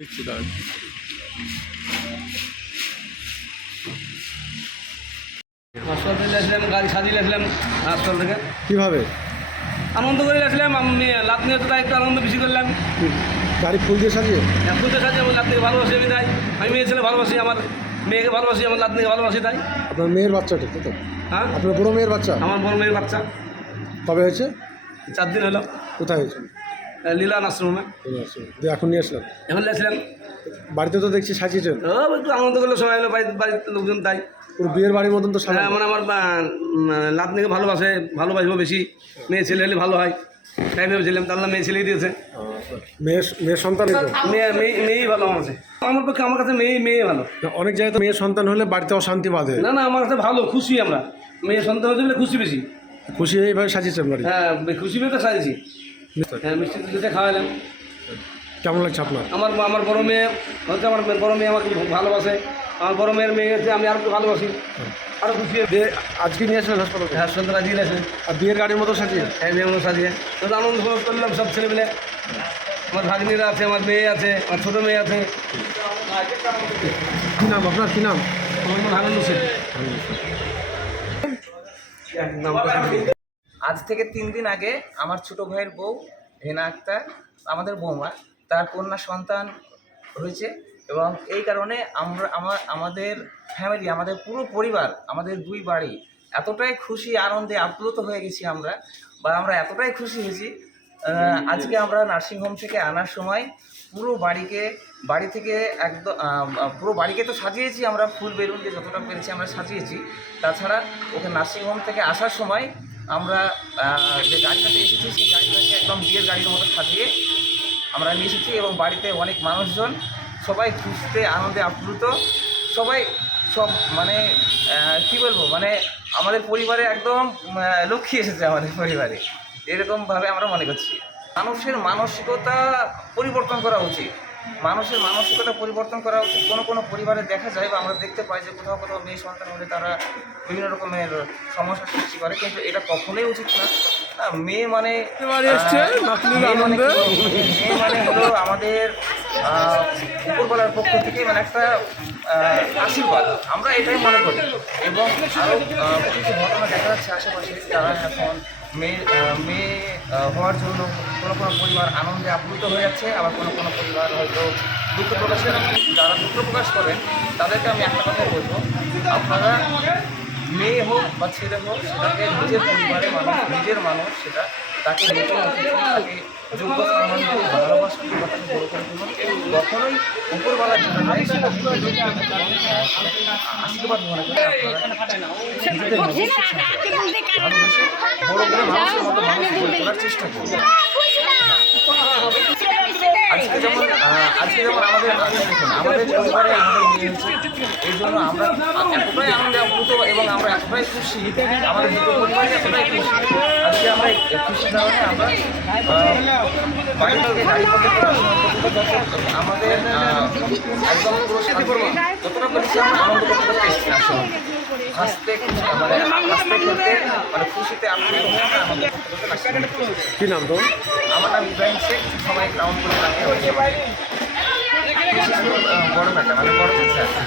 দিচ্ছি দাঁড়ান। হাসপাতাল আসলাম গাড়ি সাজিয়ে আসলাম হাসপাতাল থেকে। কীভাবে? আনন্দ করে আসলাম আমি লাভ নিয়ে তাই একটু আনন্দ বেশি করলাম। গাড়ি ফুল দিয়ে সাজিয়ে? ফুলতে সাজিয়ে আমার লাভনিকে ভালোবাসি আমি তাই। আমি মেয়ে ছেলে ভালোবাসি আমার মেয়েকে ভালোবাসি আমার লাভনিকে ভালোবাসি তাই। আপনার মেয়ের বাচ্চাটা তো হ্যাঁ? আপনার বড় মেয়ের বাচ্চা? আমার বড় মেয়ের বাচ্চা। কবে হয়েছে? চার দিন হলো। কোথায় হয়েছে? লীলান আশ্রমে দিয়ে এখন নিয়ে আসলাম। এখন আসলাম। বাড়িতে তো দেখছি সাজিয়েছেন। ও একটু আনন্দ করল সবাই হলো বাড়িতে বাড়ির লোকজন তাই। পুরো বিয়ের বাড়ির মতন তো সাজা মানে আমার লাভনিকে ভালোবাসে ভালোবাসবো বেশি। মেয়ে ছেলে হলে ভালো হয়। তাই ভেবেছিলাম তাহলে মেয়ে ছেলেই দিয়েছে। মেয়ের সন্তান মেয়ে মেয়ে মেয়েই ভালো আমার কাছে। আমার পক্ষে আমার কাছে মেয়ে মেয়ে ভালো। অনেক জায়গায় তো সন্তান হলে বাড়িতে অশান্তি বাঁধে। না না আমার কাছে ভালো খুশি আমরা। মেয়ে সন্তান হয়েছে বলে খুশি বেশি। খুশি হয়ে এইভাবে সাজিয়েছেন বাড়ি হ্যাঁ খুশি পেয়ে তো সাজেছি হ্যাঁ মিষ্টি দুধে খাওয়ালাম। কেমন লাগছে আপনার? আমার আমার বড় মেয়ে হচ্ছে আমার বড় মেয়ে আমাকে খুব ভালোবাসে। আমার বড় মেয়ের মেয়ে হচ্ছে আমি আরও ভালোবাসি। আরও খুশি আজকে নিয়ে আসলেন হাসপাতালে? হ্যাঁ সন্ধ্যা দিয়ে গেছে। আর বিয়ের গাড়ির মতো সাজিয়ে? হ্যাঁ মেয়ে মতো সাজিয়ে। তো আনন্দ উপভোগ করলাম সব ছেলে মিলে আমার ভাগ্নিরা আছে আমার মেয়ে আছে আমার ছোটো মেয়ে আছে। কী নাম আপনার? কী নাম? আমার আনন্দ ছিল আজ থেকে তিন দিন আগে আমার ছোট ভাইয়ের বউ, হেনা আক্তার, আমাদের বৌমা, তার কন্যা সন্তান হয়েছে এবং এই কারণে আমরা, আমার, আমাদের ফ্যামিলি আমাদের পুরো পরিবার, আমাদের দুই বাড়ি এতটাই খুশি, আনন্দে আপ্লুত হয়ে গেছি আমরা বা আমরা এতটাই খুশি হয়েছি। আজকে আমরা নার্সিংহোম থেকে আনার সময় পুরো বাড়িকে, বাড়ি থেকে একদম পুরো বাড়িকে তো সাজিয়েছি আমরা, ফুল বেলুন দিয়ে যতটা পেরেছি আমরা সাজিয়েছি। তাছাড়া ওকে নার্সিংহোম থেকে আসার সময় আমরা যে গাড়িটাতে এসেছি, সেই গাড়িটাকে একদম বিয়ের গাড়ির মতো সাজিয়ে আমরা নিয়ে এসেছি এবং বাড়িতে অনেক মানুষজন, সবাই খুশিতে, আনন্দে আপ্লুত। সবাই সব মানে কি বলব মানে আমাদের পরিবারে একদম লক্ষ্মী এসেছে আমাদের পরিবারে। এরকমভাবে আমরা মনে করছি। মানুষের মানসিকতা পরিবর্তন করা উচিত। মানুষের মানসিকতা পরিবর্তন করা উচিত। কোনো কোনো পরিবারে দেখা যায় বা আমরা দেখতে পাই যে কোথাও কোথাও মেয়ে সন্তান হলে তারা বিভিন্ন রকমের সমস্যার সৃষ্টি করে কিন্তু এটা কখনোই উচিত না। মেয়ে মানে মেয়ে মানে? মেয়ে মানে হলো আমাদের উপরবেলার পক্ষ থেকে মানে একটা আশীর্বাদ। আমরা এটাই মনে করি। এবং আরও কিছু ঘটনা দেখা যাচ্ছে আশেপাশে তারা এখন মেয়ে মেয়ে হওয়ার জন্য কোনো কোনো পরিবার আনন্দে আপ্লুত হয়ে যাচ্ছে, আবার কোনো কোনো পরিবার হয়তো দুঃখ প্রকাশ করেন যারা দুঃখ প্রকাশ করেন, তাদেরকে আমি একটা কথাই বলব, আপনারা মেয়ে হোক বা ছেলে হোক, সেটাকে নিজের পরিবারের মানুষ, নিজের মানুষ, সেটা তাকে নতুন তাকে যোগ্য সম্মান ভালোবাসা তাকে বড় করে তুলুন। কখনোই সেটা আশীর্বাদ চেষ্টা করব। আজকে যেমন আজকে যেমন আমাদের আমাদের পরিবারে আমাদের হয়েছে এই জন্য আমরা এতটাই আনন্দে আপ্লুত এবং আমরা এতটাই খুশি। আমাদের দুটো পরিবারে এতটাই খুশি। আজকে আমরা খুশি কারণে আমরা আমাদের একদম পুরো শান্তি যতটা পেরেছি আমরা আনন্দ করতে আসলে। হাসতে খুশি মানে হাসতে খেলতে মানে খুশিতে আনন্দ আমরা কী নাম তো আমার নাম ইব্রাহিম শেখ। সবাই ক্রাউন করে রাখে। বিশেষ করে, বড় কাকা মানে বড় চাচা